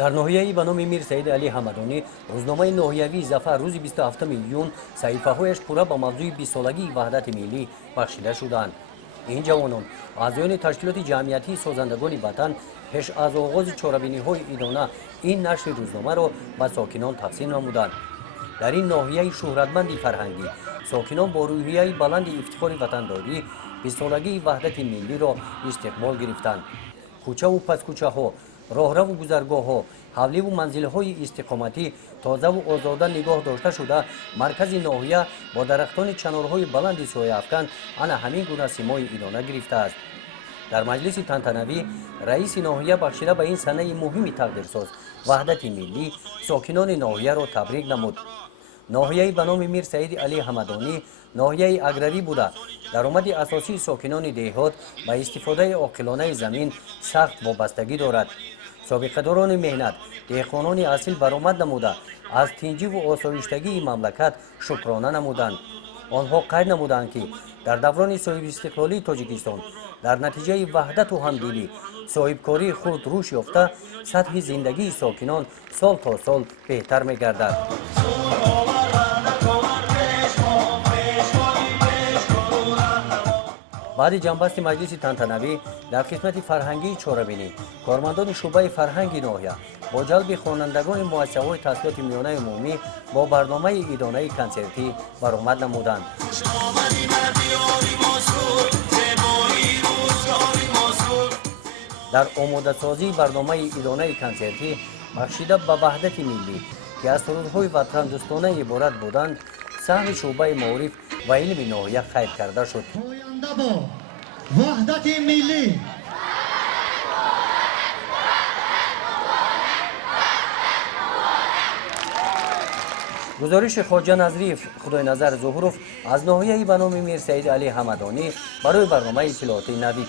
در ناحیه‌ای به نام میر سعید علی حمدانی روزنامه ناحیوی ظفر روز 27 میلیون صحیفه‌هایش پورا با موضوع 20 سالگی وحدت ملی بخشیده شدند. این جوانان اعضایان تشکیلات جمعیتی سازندگان وطن پیش از آغاز چهاربینی‌های ایرانه این نشر روزنامه را به ساکنان تقسیم نمودند. در این ناحیه شهرتمند فرهنگی ساکنان با روحیه بلند افتخار وطنداری 20 سالگی وحدت ملی را استقبال گرفتند. کوچه و پس کوچه ها، راهرو و گذرگاه ها، حوله و منزل های استقامتی تازه و آزاده نگاه داشته شده مرکز ناحیه با درختان چنارهای بلند سایه افکن انا همین گونه سیمای ایرانه گرفته است. در مجلس تنتنوی رئیس ناحیه بخشیده به این سنه مهم تقدیرساز وحدت ملی ساکنان ناحیه را تبریک نمود. ناحیه به نام میر سعید علی حمدانی ناحیه اگرری بوده درآمد اساسی ساکنان دهات به استفاده عاقلانه زمین سخت وابستگی دارد. سابقه‌داران مهنت دهقانان اصیل برآمد نموده از تنجی و آسایشتگی مملکت شکرانه نمودند. آنها قید نمودند که در دوران صاحب استقلالی تاجیکستان در نتیجه وحدت و همدلی صاحبکاری خود روش یافته سطح زندگی ساکنان سال تا سال بهتر می‌گردد. بعد جنبست مجلس تنتنوی در قسمت فرهنگی چهاربینی کارمندان شعبه فرهنگی ناحیه با جلب خوانندگان مؤسسه‌های تحصیلات میانه عمومی با برنامه ادانه کنسرتی برآمد نمودند. در آماده سازی برنامه ادانه کنسرتی بخشیده به وحدت ملی که از سرودهای وطن دوستانه عبارت بودند سهم شعبه معارف و علم ناحیه خیر کرده شد. وحدت ملی گزارش خواجه نظری خدای نظر ظهوروف از ناحیه به نام میر سعید علی حمدانی برای برنامه اطلاعاتی نوید.